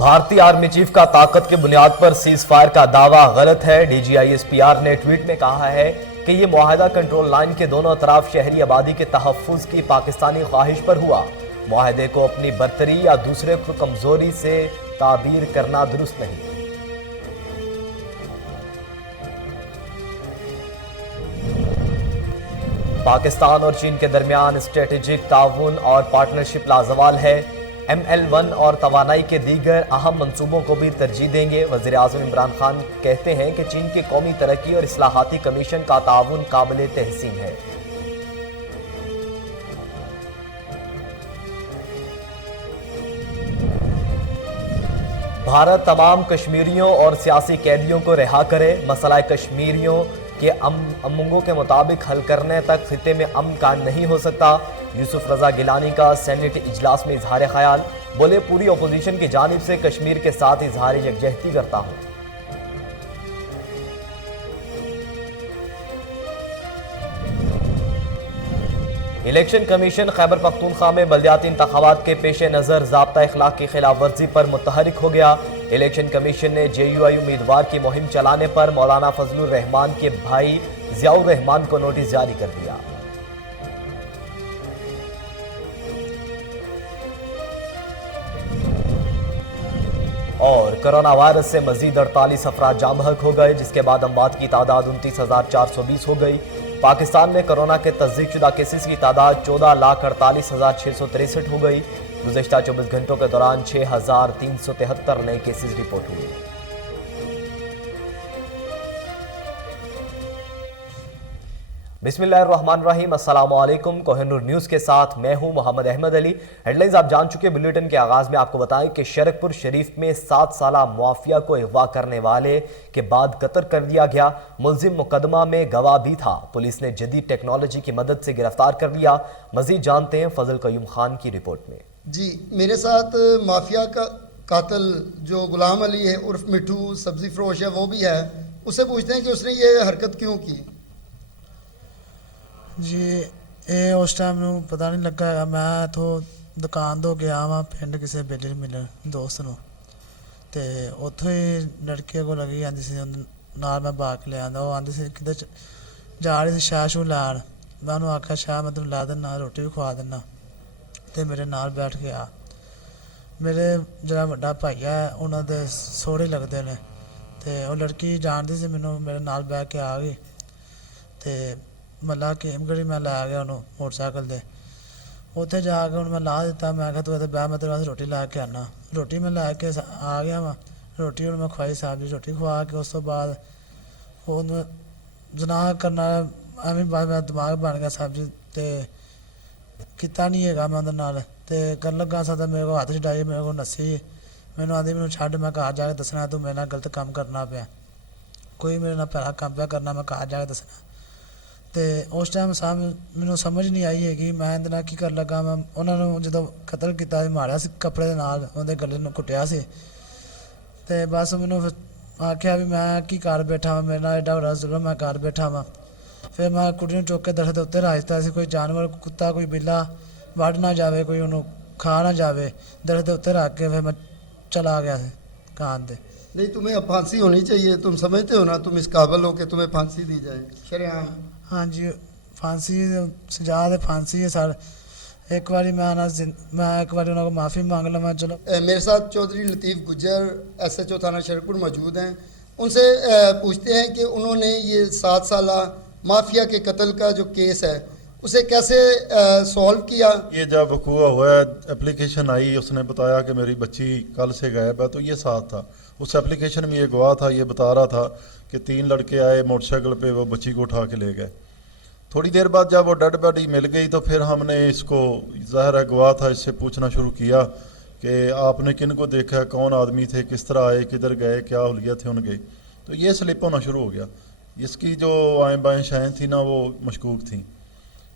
भारतीय army chief का ताकत की बुनियाद पर सीज फायर का दावा गलत है। DGISPR ने ट्वीट में कहा है कि ये मुआहदा कंट्रोल लाइन के दोनों तरफ शहरी आबादी के तहफ्फुज की पाकिस्तानी ख्वाहिश पर हुआ। मुआहदे को अपनी बर्तरी या दूसरे को कमजोरी से ताबीर करना दुरुस्त नहीं। पाकिस्तान और चीन के दरमियान स्ट्रेटेजिक ताउन और पार्टनरशिप लाजवाल है। ML1 और तवानाई के दीगर अहम मंसूबों को भी तरजीह देंगे। वज़ीर आज़म इमरान खान कहते हैं कि चीन के कौमी तरक्की और इस्लाहाती कमीशन का ताउन काबिल तहसीन है। भारत तमाम कश्मीरियों और सियासी कैदियों को रिहा करे। मसला कश्मीरियों के अमंगों के मुताबिक हल करने तक खिते में अमन कायम नहीं हो सकता। यूसुफ रजा गिलानी का सेनेट इजलास में इजहार ख्याल, बोले पूरी अपोजिशन की जानिब से कश्मीर के साथ इजहार यकजहती करता हूं। इलेक्शन कमीशन खैबर पख्तूनख्वा में बल्दियाती इंतखाबात के पेश नज़र ज़ाब्ता इखलाक की खिलाफ वर्जी पर मुतहरिक हो गया। इलेक्शन कमीशन ने JUI उम्मीदवार की मुहिम चलाने पर मौलाना फजलुर रहमान के भाई ज़ियाउर रहमान को नोटिस जारी कर दिया। और कोरोना वायरस से मजीद 48 अफराद जाँ बहक हो गए, जिसके बाद अमवात की तादाद 29,420 हो गई। पाकिस्तान में कोरोना के तस्दीक शुदा केसेस की तादाद 14,48,663 हो गई। गुज़श्ता 24 घंटों के दौरान 6,373 नए केसेस रिपोर्ट हुए। बिस्मिल्लाहिर्रहमानिर्रहीम, अस्सलाम वालेकुम। कोहिनूर न्यूज़ के साथ मैं हूं मोहम्मद अहमद अली। हेडलाइंस आप जान चुके। बुलेटिन के आगाज में आपको बताएं कि शरकपुर शरीफ में 7 साला मुआफिया को अगवा करने वाले के बाद कत्ल कर दिया गया। मुलजिम मुकदमा में गवाह भी था। पुलिस ने जदीद टेक्नोलॉजी की मदद से गिरफ्तार कर लिया। मजीद जानते हैं फजल कयूम खान की रिपोर्ट में। जी, मेरे साथ माफिया का कातिल जो गुलाम अली है उर्फ मिठू सब्जी फरोश है वो भी है। उससे पूछते हैं कि उसने ये हरकत क्यों की। जी, ये उस टाइम ਨੂੰ ਪਤਾ ਨਹੀਂ ਲੱਗਾ ਹੈਗਾ। ਮੈਂ ਇਥੋਂ ਦੁਕਾਨ ਤੋਂ ਗਿਆ ਵਾਂ ਪਿੰਡ ਕਿਸੇ ਬੇਲੀ ਨੂੰ ਮਿਲਣ ਦੋਸਤ ਨੂੰ, ਤੇ ਉੱਥੇ ਹੀ ਲੜਕੇ ਕੋਲ ਲੱਗੀ ਜਾਂਦੀ ਸੀ ਨਾਲ। ਮੈਂ ਬਾਕ ਲਿਆਂਦਾ, ਉਹ ਆਂਦੀ ਸੀ ਕਿਤੇ ਜਾ ਰਹੀ ਸੀ ਸ਼ਾਹ ਸ਼ੂ ਲਾਣ। ਮੈਂ ਉਹਨੂੰ ਆਖਿਆ ਸ਼ਾਹ ਮੈਂ ਤੈਨੂੰ ਲਾ ਦਿੰਦਾ, ਰੋਟੀ ਵੀ ਖਵਾ ਦਿੰਦਾ, ਤੇ ਮੇਰੇ ਨਾਲ ਬੈਠ ਗਿਆ। ਮੇਰੇ ਜਿਹੜਾ ਵੱਡਾ ਭਾਈ ਹੈ ਉਹਨਾਂ ਦੇ ਸੋਹਰੇ ਲੱਗਦੇ ਨੇ, ਤੇ ਉਹ ਲੜਕੀ ਜਾਣਦੀ ਸੀ ਮੈਨੂੰ, ਮੇਰੇ ਨਾਲ ਬਹਿ ਕੇ ਆ ਗਈ। ਤੇ ਮੱਲਾ ਕੀਮਗੜੀ ਮੈਂ ਲੈ ਗਿਆ ਉਹਨੂੰ ਮੋਟਰਸਾਈਕਲ ਦੇ। ਉੱਥੇ ਜਾ ਕੇ ਹੁਣ ਮੈਂ ਲਾ ਦਿੱਤਾ। ਮੈਂ ਕਿਹਾ ਤੂੰ ਇੱਥੇ ਬਹਿ, ਮੈਂ ਤੇਰੇ ਵਾਸਤੇ ਰੋਟੀ ਲੈ ਕੇ ਆਉਣਾ। ਰੋਟੀ ਮੈਂ ਲੈ ਕੇ ਆ ਗਿਆ ਵਾਂ। ਰੋਟੀ ਹੁਣ ਮੈਂ ਖਵਾਈ ਸਾਹਿਬ ਜੀ, ਰੋਟੀ ਖਵਾ ਕੇ ਉਸ ਤੋਂ ਬਾਅਦ ਉਹਨੂੰ ਜਨਾਹ ਕਰਨਾ ਐਵੇਂ ਬਾਅਦ ਮੇਰਾ ਦਿਮਾਗ ਬਣ ਗਿਆ ਸਾਹਿਬ ਜੀ, ਤੇ ਕੀਤਾ ਨਹੀਂ ਹੈਗਾ ਮੈਂ ਉਹਦੇ ਨਾਲ। ਤੇ ਕਰਨ ਲੱਗਾ ਸਾਂ ਤਾਂ ਮੇਰੇ ਕੋਲ ਹੱਥ ਛਡਾਈ, ਮੇਰੇ ਕੋਲ ਨੱਸੀ। ਮੈਨੂੰ ਆਂਦੀ ਮੈਨੂੰ ਛੱਡ, ਮੈਂ ਘਰ ਜਾ ਕੇ ਦੱਸਣਾ ਤੂੰ ਮੇਰੇ ਨਾਲ ਗਲਤ ਕੰਮ ਕਰਨਾ ਪਿਆ, ਕੋਈ ਮੇਰੇ ਨਾਲ ਭੈੜਾ ਕੰਮ ਪਿਆ ਕਰਨਾ, ਮੈਂ ਘਰ ਜਾ ਕੇ ਦੱਸਣਾ। ਤੇ ਉਸ ਟਾਈਮ ਮੈਨੂੰ ਸਮਝ ਨਹੀਂ ਆਈ ਹੈਗੀ ਮੈਂ ਇਹਦੇ ਨਾਲ ਕੀ ਕਰਨ ਲੱਗਾ। ਮੈਂ ਉਹਨਾਂ ਨੂੰ ਜਦੋਂ ਕਤਲ ਕੀਤਾ ਸੀ ਮਾਰਿਆ ਸੀ ਕੱਪੜੇ ਦੇ ਨਾਲ, ਉਹਦੇ ਗਲੇ ਨੂੰ ਕੁੱਟਿਆ ਸੀ। ਤੇ ਬਸ ਮੈਨੂੰ ਆਖਿਆ ਵੀ ਮੈਂ ਕੀ ਕਰ ਬੈਠਾ ਵਾਂ, ਮੇਰੇ ਨਾਲ ਐਡਾ ਵੱਡਾ ਜ਼ੁਲਮ ਮੈਂ ਕਰ ਬੈਠਾ ਵਾਂ। ਫਿਰ ਮੈਂ ਕੁੜੀ ਨੂੰ ਚੁੱਕ ਕੇ ਦਰਖਤ ਦੇ ਉੱਤੇ ਰੱਖ ਦਿੱਤਾ ਸੀ। ਕੋਈ ਜਾਨਵਰ, ਕੁੱਤਾ, ਕੋਈ ਬਿੱਲਾ ਵੱਢ ਨਾ ਜਾਵੇ, ਕੋਈ ਉਹਨੂੰ ਖਾ ਨਾ ਜਾਵੇ। ਦਰਖਤ ਦੇ ਉੱਤੇ ਰੱਖ ਕੇ ਫਿਰ ਮੈਂ ਚਲਾ ਗਿਆ ਸੀ कान दे। नहीं, तुम्हें अब फांसी होनी चाहिए। तुम समझते हो ना तुम इस काबिल हो कि तुम्हें फांसी दी जाए शरेआम। हाँ जी, फांसी सजा दे फांसी है सर। एक बारी मैं एक बारी उन्होंने माफ़ी मांग लवा। चलो, मेरे साथ चौधरी लतीफ़ गुज्जर SHO थाना शरकपुर मौजूद हैं। उनसे पूछते हैं कि उन्होंने ये 7 साल माफिया के कत्ल का जो केस है उसे कैसे सॉल्व किया। ये जब वकूआ हुआ है, एप्लीकेशन आई, उसने बताया कि मेरी बच्ची कल से गायब है, तो ये साथ था। उस एप्लीकेशन में ये गवाह था, ये बता रहा था कि 3 लड़के आए मोटरसाइकिल पे, वो बच्ची को उठा के ले गए। थोड़ी देर बाद जब वो डेड बॉडी मिल गई तो फिर हमने इसको, ज़ाहिर है गवाह था, इससे पूछना शुरू किया कि आपने किन को देखा है, कौन आदमी थे, किस तरह आए, किधर गए, क्या हुलिया थे उनके। तो ये स्लिप होना शुरू हो गया। इसकी जो आएँ बाएँ शायें थी ना वो मशकूक थी।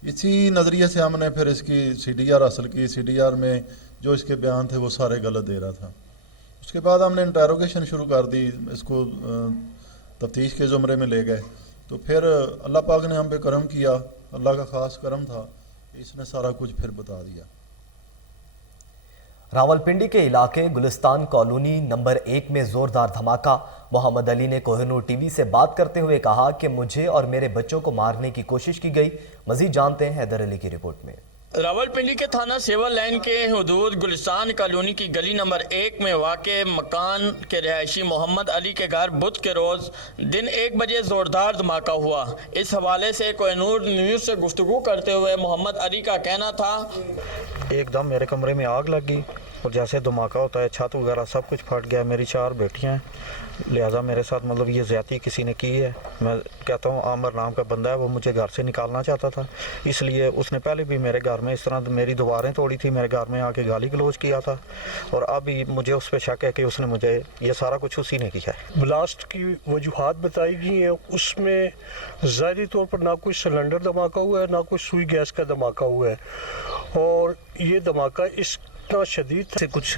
इसी नज़रिए से हमने फिर इसकी CDR हासिल की। CDR में जो इसके बयान थे वो सारे गलत दे रहा था। उसके बाद हमने इंटरोगेशन शुरू कर दी, इसको तफ्तीश के ज़ुमरे में ले गए। तो फिर अल्लाह पाक ने हम पे करम किया, अल्लाह का ख़ास करम था, इसने सारा कुछ फिर बता दिया। रावलपिंडी के इलाके गुलिस्तान कॉलोनी नंबर 1 में जोरदार धमाका। मोहम्मद अली ने कोहिनूर टीवी से बात करते हुए कहा कि मुझे और मेरे बच्चों को मारने की कोशिश की गई। मजीद जानते हैं हैदर अली की रिपोर्ट में। रावलपिंडी के थाना सेवा लाइन के हुदूद गुलिस्तान कॉलोनी की गली नंबर 1 में वाक़े मकान के रहायशी मोहम्मद अली के घर बुध के रोज़ दिन 1 बजे ज़ोरदार धमाका हुआ। इस हवाले से कोहिनूर न्यूज़ से गुफ्तगू करते हुए मोहम्मद अली का कहना था, एकदम मेरे कमरे में आग लग गई और जैसे धमाका होता है छत वगैरह सब कुछ फट गया। मेरी 4 बेटियां हैं, लिहाजा मेरे साथ मतलब ये ज़्यादती किसी ने की है। मैं कहता हूँ आमर नाम का बंदा है, वो मुझे घर से निकालना चाहता था, इसलिए उसने पहले भी मेरे घर में इस तरह मेरी दीवारें तोड़ी थी, मेरे घर में आके गाली गलौज किया था और अभी मुझे उस पर शक है कि उसने मुझे ये सारा कुछ उसी ने किया है। ब्लास्ट की वजूहात बताई गई हैं, उसमें ज़ाहिरी तौर पर ना कोई सिलेंडर धमाका हुआ है ना कोई सुई गैस का धमाका हुआ है और ये धमाका इतना शदीद से कुछ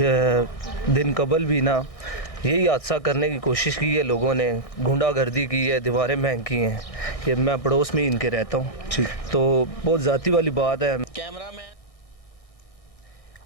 दिन कबल भी ना यही हादसा करने की कोशिश की है लोगों ने, गुंडागर्दी की है, दीवारें महंग की हैं। ये मैं पड़ोस में इनके रहता हूँ, तो बहुत ज़ाती वाली बात है। कैमरामैन।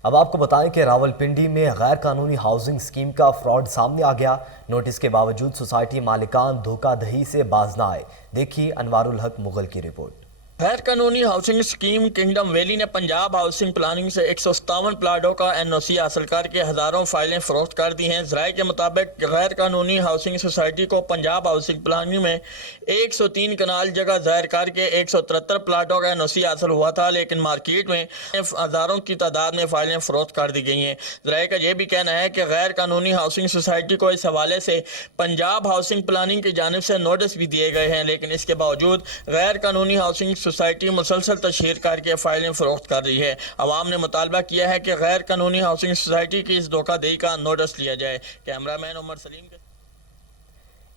अब आपको बताएं कि रावलपिंडी में गैर कानूनी हाउसिंग स्कीम का फ्रॉड सामने आ गया। नोटिस के बावजूद सोसाइटी मालिकान धोखाधड़ी से बाज न आए। देखिए अनवारुल हक मुगल की रिपोर्ट। गैर कानूनी हाउसिंग स्कीम किंगडम वैली ने पंजाब हाउसिंग प्लानिंग से 157 प्लाटों का NOC हासिल करके हज़ारों फाइलें फरोख्त कर दी हैं। ज़राए के मुताबिक गैर कानूनी हाउसिंग सोसाइटी को पंजाब हाउसिंग प्लानिंग में 103 कनाल जगह ज़ाहिर करके 173 प्लाटों का NOC हासिल हुआ था, लेकिन मार्केट में हज़ारों की तादाद में फाइलें फरोख्त कर दी गई हैं। ज़राए का यह भी कहना है कि गैर कानूनी हाउसिंग सोसाइटी को इस हवाले से पंजाब हाउसिंग प्लानिंग की जानिब से नोटिस भी दिए गए हैं, लेकिन इसके बावजूद गैर कानूनी हाउसिंग सोसाइटी मुसलसल तशहीर करके फाइलें फरोख्त कर रही है। अवाम ने मुतालबा किया है कि गैर कानूनी हाउसिंग सोसाइटी की इस धोखाधड़ी का नोटिस लिया जाए। कैमरामैन उमर सलीम के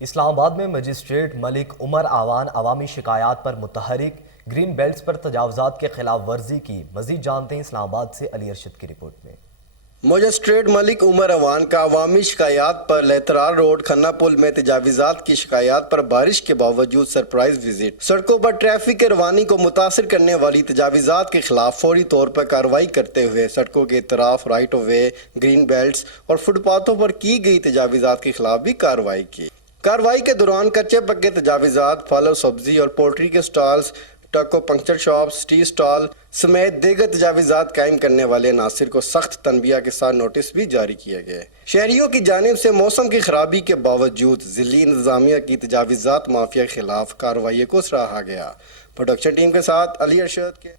इस्लामाबाद में मजिस्ट्रेट मलिक उमर आवान अवामी शिकायत पर मुतहरिक। ग्रीन बेल्ट्स पर तजावुजात के खिलाफ वर्जी की। मजीद जानते हैं इस्लामाबाद से अली अरशद की रिपोर्ट में। मजिस्ट्रेट मलिक उमर अवान का अवामी शिकायत पर लेतरार रोड खन्ना पुल में तजावीज़ात की शिकायत पर बारिश के बावजूद सरप्राइज विजिट। सड़कों पर ट्रैफिक की रवानी को मुतासर करने वाली तजावीज़ात के खिलाफ फौरी तौर पर कार्रवाई करते हुए सड़कों के इतराफ right of way, green belts और फुटपाथों पर की गई तजावीज़ात के खिलाफ भी कार्रवाई की। कार्रवाई के दौरान कच्चे पक्के तजावीज़ात, फल और सब्जी और पोल्ट्री के स्टॉल्स, टको पंक्चर शॉप्स, टी स्टॉल समेत दीगर तजावीज़ात कायम करने वाले नासिर को सख्त तनबिया के साथ नोटिस भी जारी किया गया। शहरियों की जानिब से मौसम की खराबी के बावजूद ज़िली इंतज़ामिया की तजावीज़ात माफिया के खिलाफ कार्रवाई को सराहा गया। प्रोडक्शन टीम के साथ अली अरशद के।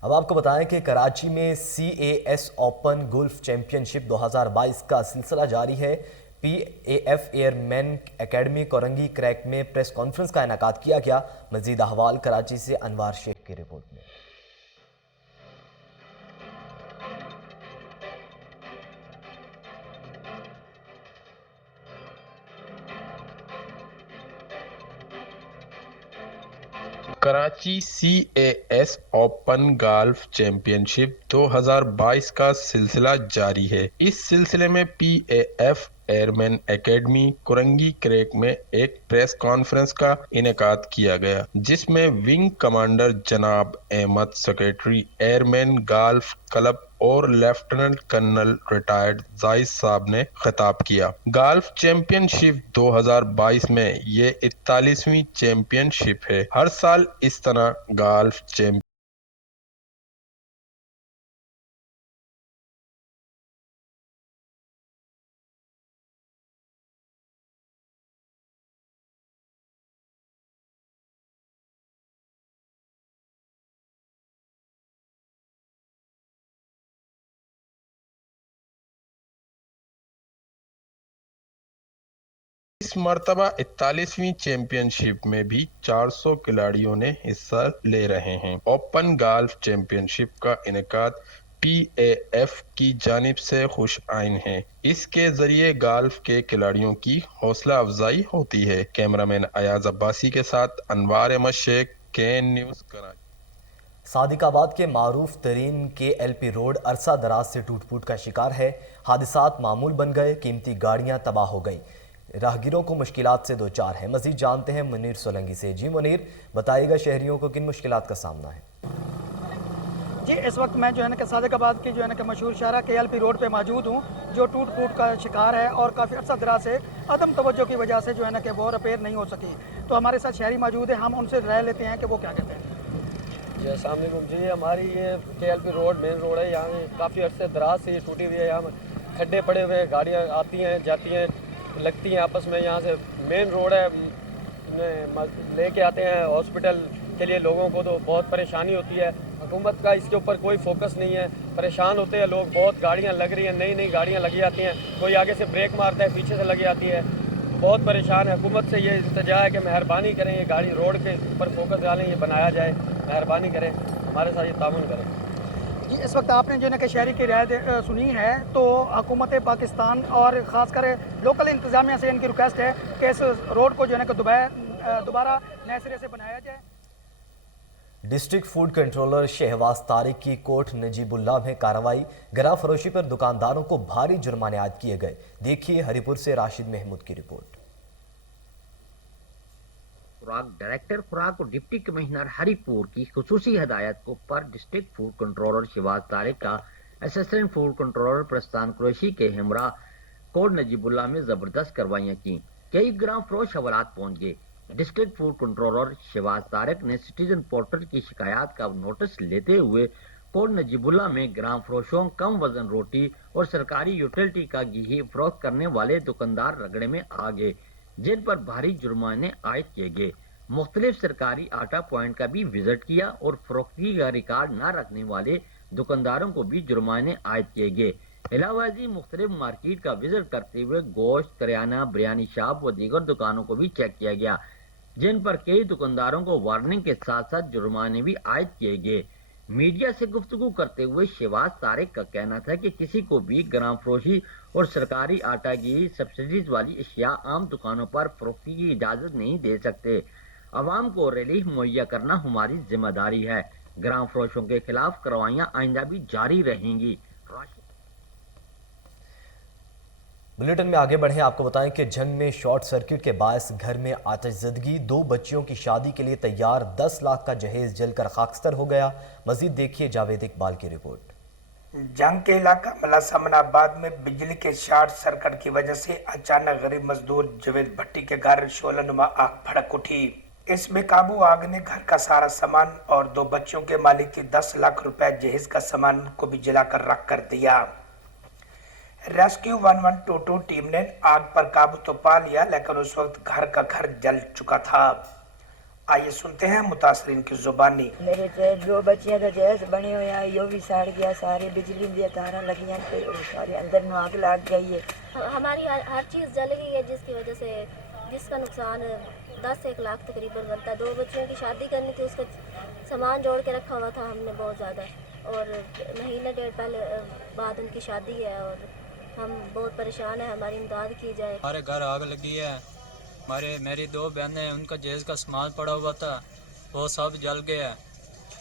अब आपको बताएं कि कराची में CAS ओपन गोल्फ चैंपियनशिप 2022 का सिलसिला जारी है। PAF airman academy Korangi crack में प्रेस कॉन्फ्रेंस का इनेकाद किया गया। मजीद अहवाल कराची से अनवार शेख की रिपोर्ट में। Karachi CAS open golf championship 2022 का सिलसिला जारी है। इस सिलसिले में PAF airman academy Korangi crack में एक प्रेस कॉन्फ्रेंस का इनेकाद किया गया, जिसमें विंग कमांडर जनाब Ahmad, secretary airman golf club और लेफ्टिनेंट कर्नल रिटायर्ड जाहिद साहब ने खिताब किया। गोल्फ चैंपियनशिप 2022 में ये 41वीं चैंपियनशिप है। हर साल इस तरह गोल्फ चैंपियन इस मर्तबा 41वीं चैंपियनशिप में भी 400 खिलाड़ियों ने हिस्सा ले रहे हैं। ओपन गोल्फ चैंपियनशिप का इनेकाद PAF की जानिब से खुश आइन है। इसके जरिए गोल्फ के खिलाड़ियों की हौसला अफजाई होती है। कैमरामैन अयाज अब्बासी के साथ अनवार अहमद शेख, KN न्यूज़ कराची। सादिकाबाद के मारूफ तरीन KLP रोड अरसा दराज से टूट फूट का शिकार है। हादिसात मामूल बन गए, कीमती गाड़ियां तबाह हो गई, राहगीरों को मुश्किलात से दो चार है। मजीद जानते हैं मुनीर सोलंकी से। जी मुनीर, बताइएगा शहरियों को किन मुश्किलात का सामना है? जी इस वक्त मैं जो है ना कि सादिकाबाद की जो है ना कि मशहूर शाहरा KLP रोड पे मौजूद हूँ, जो टूट फूट का शिकार है और काफ़ी अर्सा दराज से अदम तवज्जो की वजह से जो है ना कि वो रिपेयर नहीं हो सकी। तो हमारे साथ शहरी मौजूद है, हम उनसे राय लेते हैं कि वो क्या कहते हैं। जी अस्सलाम वालेकुम जी, हमारी ये KLP रोड मेन रोड है, यहाँ काफ़ी अर्से दराज से ये टूटी हुई है। यहाँ खड्डे पड़े हुए हैं, गाड़ियाँ आती हैं जाती हैं, लगती हैं आपस में। यहाँ से मेन रोड है, लेके आते हैं हॉस्पिटल के लिए लोगों को, तो बहुत परेशानी होती है। हुकूमत का इसके ऊपर कोई फोकस नहीं है, परेशान होते हैं लोग। बहुत गाड़ियाँ लग रही हैं, नई नई गाड़ियाँ लगी आती हैं, कोई आगे से ब्रेक मारता है, पीछे से लगी आती है। बहुत परेशान है। हुकूमत से ये इल्तिजा है कि मेहरबानी करें, ये गाड़ी रोड के ऊपर फोकस डालें, ये बनाया जाए, मेहरबानी करें, हमारे साथ ये ताउन करें। जी इस वक्त आपने जो है ना कि शहरी की राय सुनी है, तो हुकूमत पाकिस्तान और ख़ास कर लोकल इंतज़ामिया से इनकी रिक्वेस्ट है कि इस रोड को जो है ना कि दोबारा नए सिरे से बनाया जाए। District food controller Shahbaz Tariq की कोट नजीबुल्ला में कार्रवाई, गरा फरोशी पर दुकानदारों को भारी जुर्माने आयद किए गए। देखिए हरिपुर से राशिद महमूद की रिपोर्ट। खुराक डायरेक्टर खुराक और डिप्टी कमिश्नर हरिपुर की खुसूसी हदायत को पर district food controller Shahbaz Tariq का असिस्टेंट फूड कंट्रोलर प्रस्तान कुरैशी के हमरा कोट नजीबुल्ला में जबरदस्त कार्रवाइयां की। कई ग्राम फरोश हवालात पहुंच गए। District food controller Shahbaz Tariq ने सिटीजन पोर्टल की शिकायत का नोटिस लेते हुए कोट नजीबुल्ला में ग्राम फरोशों, कम वजन रोटी और सरकारी यूटिलिटी का घी फरोख्त करने वाले दुकानदार रगड़े में आ गए, जिन पर भारी जुर्माने आयद किए गए। मुख्तलिफ सरकारी आटा पॉइंट का भी विजिट किया और फरोख्ती का रिकॉर्ड न रखने वाले दुकानदारों को भी जुर्माने आयद किए गए। इलावाजी मुख्तलिफ मार्केट का विजिट करते हुए गोश्त, करियाना, बिरयानी शॉप व दीगर दुकानों को भी चेक किया गया, जिन पर कई दुकानदारों को वार्निंग के साथ साथ जुर्माने भी आयद किए गए। मीडिया से गुफ्तगू करते हुए शहबाज तारिक का कहना था कि किसी को भी ग्राम फरोशी और सरकारी आटा की सब्सिडीज वाली अशिया आम दुकानों पर फरोख्ती की इजाजत नहीं दे सकते। अवाम को रिलीफ मुहैया करना हमारी जिम्मेदारी है। ग्राम फरोशों के खिलाफ कार्रवाइयां आइंदा भी जारी रहेंगी। बुलेटिन में आगे बढ़े, आपको बताएं कि जंग में शॉर्ट सर्किट के बायस घर में आतिशज़दगी, 2 बच्चियों की शादी के लिए तैयार 10 लाख का जहेज जलकर खाकस्तर हो गया। मजीद देखिए जावेद इकबाल की रिपोर्ट। जंग के इलाका मलासामनाबाद में बिजली के शॉर्ट सर्किट की वजह से अचानक गरीब मजदूर जवेद भट्टी के घर शोलानुमा आग भड़क उठी। इस बेकाबू आग ने घर का सारा सामान और 2 बच्चियों के मालिक की 10 लाख रुपए जहेज का सामान को भी जलाकर राख कर दिया। रेस्क्यू 1122 टीम ने आग पर काबू तो पा लिया, लेकिन उस वक्त घर का घर जल चुका था। आइए सुनते हैं मुतासरीन की जुबानी। मेरे 2 बच्चियां तो जैसे बने हुए हैं, यो भी सड़ गया, सारे बिजली दी तारा लगी हैं, सारे अंदर में आग लग गई है। हमारी हर चीज़ जल गई है, जिसकी वजह से जिसका नुकसान 10-1 लाख तकरीबन बनता है। 2 बच्चियों की शादी करनी थी, उसका सामान जोड़ के रखा हुआ था हमने बहुत ज़्यादा, और महीना 1.5 पहले बाद उनकी शादी है और हम बहुत परेशान हैं, हमारी इमदाद की जाए। हमारे घर आग लगी है, मेरी 2 बहनें, उनका जहेज का सामान पड़ा हुआ था, वो सब जल गया है।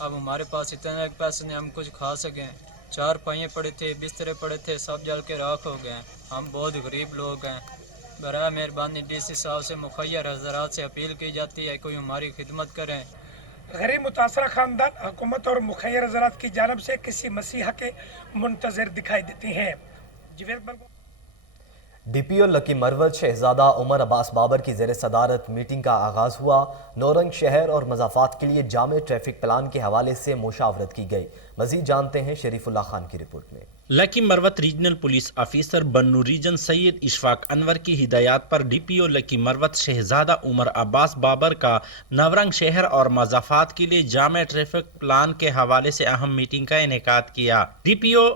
अब हमारे पास इतने पैसे नहीं हम कुछ खा सकें। 4 पहिए पड़े थे, बिस्तरे पड़े थे, सब जल के राख हो गए। हम बहुत गरीब लोग हैं। बराए मेहरबानी DC साहब से मुखैर हजरात से अपील की जाती है, कोई हमारी खिदमत करें। गरीब मुतासरा खानदान हुकूमत और मुखैर हजरात की जानब से किसी मसीहा के मुंतजर दिखाई देते हैं। DPO लकी मरवत शहजादा उमर अब्बास बाबर की ज़ेर सदारत मीटिंग का आगाज़ हुआ। नौरंग शहर और मज़ाफ़ात के लिए जामे ट्रैफिक प्लान के हवाले से मुशावरत की गई। मज़ीद जानते हैं शरीफुल्लाह खान की रिपोर्ट में। Lakki Marwat regional police officer Bannu region Syed Ishfaq Anwar की हिदायत पर DPO लकी मरवत शहजादा उमर अब्बास बाबर का नवरंग शहर और मज़ाफ़ात के लिए जामे ट्रैफिक प्लान के हवाले से अहम मीटिंग का इनेकाद किया। DPO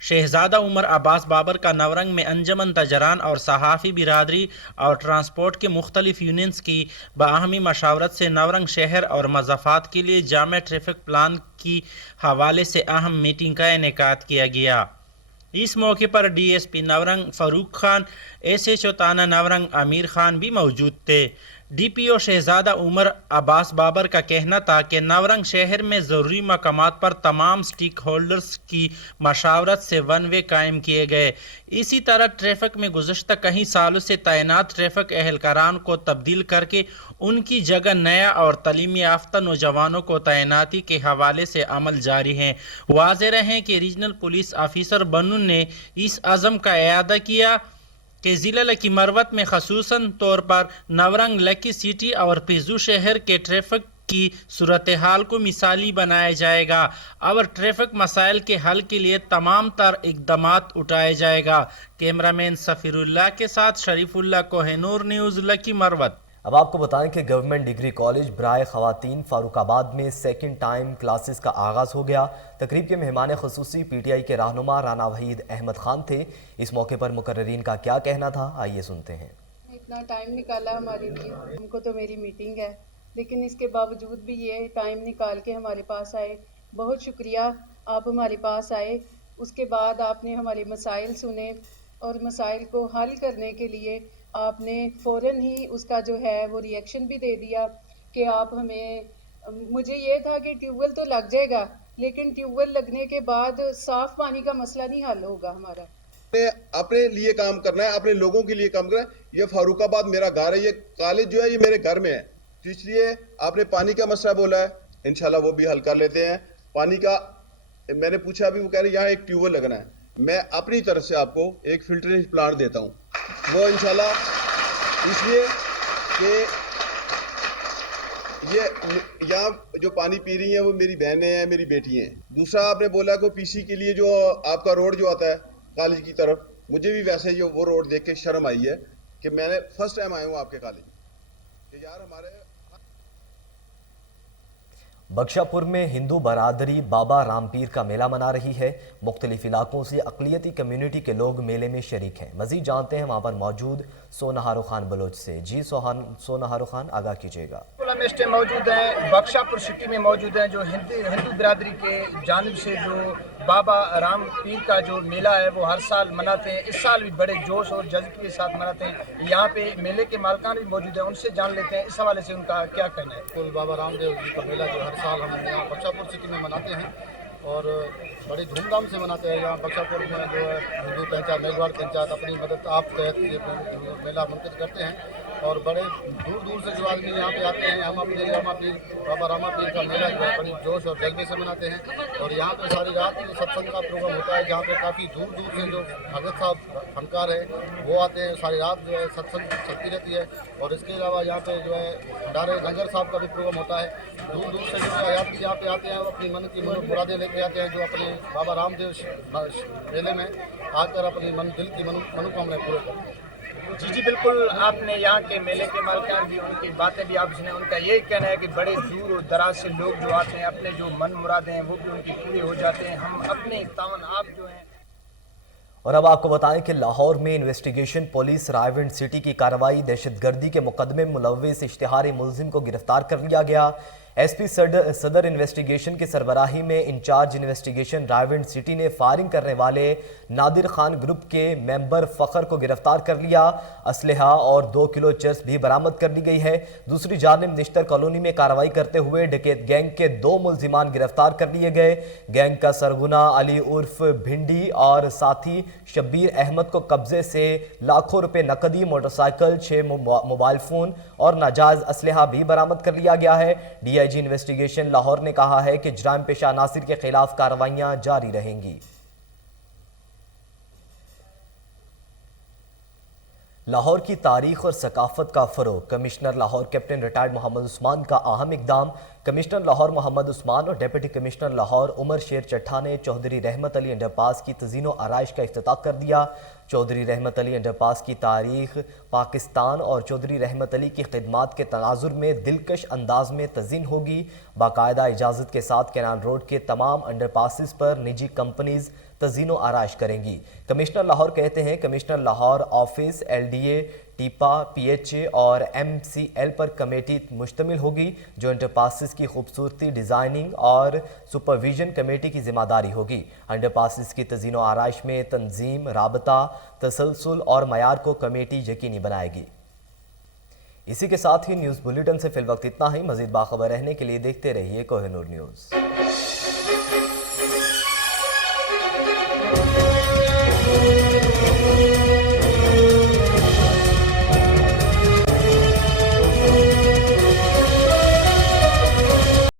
शहजादा उमर अब्बास बाबर का नवरंग में अंजमन तजरान और सहाफ़ी बिरादरी और ट्रांसपोर्ट के मुख्तलिफ यूनिट्स की बाहमी मशावरत से नवरंग शहर और मज़ाफ़ात के लिए जामे ट्रैफिक प्लान की हवाले से अहम मीटिंग का इनेकाद किया गया। इस मौके पर DSP नवरंग फ़ारूक खान, SHO थाना नवरंग आमिर खान भी मौजूद थे। DPO शहजादा उमर अब्बास बाबर का कहना था कि नवरंग शहर में ज़रूरी मकामात पर तमाम स्टेक होल्डर्स की मशावरत से वन वे कायम किए गए। इसी तरह ट्रैफिक में गुज़श्ता कई सालों से तैनात ट्रैफिक एहलकारान को तब्दील करके उनकी जगह नया और तालीमी याफ्ता नौजवानों को तैनाती के हवाले से अमल जारी है। वाज़ेह रहे कि रीजनल पुलिस ऑफिसर बन्नू ने इस अज़म का इआदा किया कि ज़िला लकी मरवत में खसूसन तौर पर नवरंग लकी सिटी और पिजू शहर के ट्रैफिक की सूरत हाल को मिसाली बनाया जाएगा और ट्रैफिक मसाइल के हल के लिए तमाम तर इक़दामात उठाए जाएगा। कैमरामैन सफ़ीरुल्लाह के साथ शरीफुल्लाह कोहिनूर, न्यूज़ लकी मरवत। अब आपको बताएं कि गवर्नमेंट डिग्री कॉलेज बराए ख़वातीन फारूकाबाद में सेकंड टाइम क्लासेस का आगाज़ हो गया। तकरीब के मेहमान ख़ुसूसी PTI के रहनुमा राना वहीद अहमद खान थे। इस मौके पर मुकर्ररीन का क्या कहना था, आइए सुनते हैं। इतना टाइम निकाला हमारे लिए, हमको तो मेरी मीटिंग है, लेकिन इसके बावजूद भी ये टाइम निकाल के हमारे पास आए, बहुत शुक्रिया। आप हमारे पास आए, उसके बाद आपने हमारे मसाइल सुने और मसाइल को हल करने के लिए आपने फ़ौरन ही उसका जो है वो रिएक्शन भी दे दिया कि आप हमें, मुझे ये था कि ट्यूबवेल तो लग जाएगा, लेकिन ट्यूबवेल लगने के बाद साफ़ पानी का मसला नहीं हल होगा हमारा। अपने लिए काम करना है, अपने लोगों के लिए काम करना है। ये फारूकाबाद मेरा घर है, ये कॉलेज जो है ये मेरे घर में है, तो इसलिए आपने पानी का मसला बोला है, इंशाल्लाह वो भी हल कर लेते हैं। पानी का मैंने पूछा, अभी वो कह रहे हैं यहाँ एक ट्यूबवेल लगना है, मैं अपनी तरफ से आपको एक फिल्टरेज प्लांट देता हूँ, वो इंशाल्लाह, इसलिए कि ये यहाँ जो पानी पी रही हैं वो मेरी बहनें हैं, मेरी बेटी हैं। दूसरा आपने बोला कि PC के लिए जो आपका रोड जो आता है कॉलेज की तरफ, मुझे भी वैसे जो वो रोड देख के शर्म आई है कि मैंने फर्स्ट टाइम आया हूँ आपके कॉलेज कि यार हमारे। बख्शापुर में हिंदू बरादरी बाबा रामपीर का मेला मना रही है। मुख्तलिफ इलाकों से अक़लियती कम्युनिटी के लोग मेले में शरीक हैं। मज़ीद जानते हैं वहाँ पर मौजूद सोनहारो खान बलोच से। जी सोनहारो खान, आगाह कीजिएगा। हम इस टाइम मौजूद हैं बख्शापुर सिटी में मौजूद हैं, जो हिंदू बिरादरी के जानिब से जो बाबा राम पीर का जो मेला है वो हर साल मनाते हैं। इस साल भी बड़े जोश और जज्बे के साथ मनाते हैं। यहाँ पे मेले के मालकान भी मौजूद हैं, उनसे जान लेते हैं इस हवाले से उनका क्या कहना है। कुल बाबा रामदेव जी का मेला जो हर साल हम यहाँ बख्शापुर सिटी में मनाते हैं और बड़ी धूमधाम से मनाते हैं। यहाँ बख्शापुर में जो है हिंदू पंचायत, मेघवाड़ पंचायत अपनी मदद आप तहत ये मेला मुनक़िद करते हैं और बड़े दूर दूर से जो आदमी यहाँ पे आते हैं। हम अपने बाबा रामा पीर का मेला जो है बड़ी जोश और जज्बे से मनाते हैं और यहाँ पे सारी रात सत्संग का प्रोग्राम होता है, जहाँ पे काफ़ी दूर दूर से जो भगत साहब फनकार हैं वो आते हैं। सारी रात जो है सत्संग चलती रहती है और इसके अलावा यहाँ पे जो है भंडारे लंगर साहब का भी प्रोग्राम होता है। दूर दूर से जो यात्री यहाँ पे आते हैं वो अपनी मन की मुरादें लेके आते हैं, जो अपने बाबा रामदेव मेले में आकर अपनी दिल की मनोकामनाएं पूरे करते हैं। जी बिल्कुल, आपने यहाँ के मेले के मालकान भी, उनकी बातें भी आप सुने। उनका यही कहना है कि बड़े दूर और दराज से लोग जो आते हैं अपने जो मन मुरादें हैं वो भी उनकी पूरी हो जाते हैं। हम अपने तावन आप जो हैं। और अब आपको बताएं कि लाहौर में इन्वेस्टिगेशन पुलिस रायविंड सिटी की कार्रवाई, दहशतगर्दी के मुकदमे में मुलव्विस इश्तिहारी मुलजिम को गिरफ्तार कर लिया गया। SP सदर इन्वेस्टिगेशन की सरबराही में इंचार्ज इन्वेस्टिगेशन रायविंड सिटी ने फायरिंग करने वाले नादिर खान ग्रुप के मेंबर फ़खर को गिरफ्तार कर लिया। असलहा और 2 किलो चर्स भी बरामद कर ली गई है। दूसरी जानिब निश्तर कॉलोनी में कार्रवाई करते हुए डकैत गैंग के 2 मुलजिमान गिरफ्तार कर लिए गए। गैंग का सरगुना अली उर्फ भिंडी और साथी शब्बीर अहमद को कब्जे से लाखों रुपए नकदी, मोटरसाइकिल, 6 मोबाइल फ़ोन और नाजायज़ असलहा भी बरामद कर लिया गया है। DIG इन्वेस्टिगेशन लाहौर ने कहा है कि जराइम पेशा अनासिर के खिलाफ कार्रवाइयां जारी रहेंगी। लाहौर की तारीख और सकाफत का फ़रोग, commissioner Lahore captain retired Mohammad Usman का अहम इकदाम। कमिश्नर लाहौर मोहम्मद उस्मान और डिप्टी कमिश्नर लाहौर उमर शेर चट्ठा ने चौधरी रहमत अली अंडरपास की तज़ीनो आराइश का इफ्तिताह कर दिया। चौधरी रहमत अली अंडरपास की तारीख पाकिस्तान और चौधरी रहमत अली की खिदमात के तनाजुर में दिलकश अंदाज में तज़ीन होगी। बाकायदा इजाज़त के साथ कैनाल रोड के तमाम अंडरपासिस पर निजी कंपनीज तज़ीनो आराइश करेंगी। कमिश्नर लाहौर कहते हैं commissioner Lahore office, LDA, टीपा, PHA और MCL पर कमेटी मुश्तमिल होगी, जो अंडरपासेस की खूबसूरती, डिज़ाइनिंग और सुपरविजन कमेटी की जिम्मेदारी होगी। अंडरपासेस की तज़ीन व आराइश में तंजीम, राबता, तसलसल और मयार को कमेटी यकीनी बनाएगी। इसी के साथ ही न्यूज़ बुलेटिन से फिल वक्त इतना ही। मज़ीद बाखबर रहने के लिए देखते रहिए कोहिनूर न्यूज़।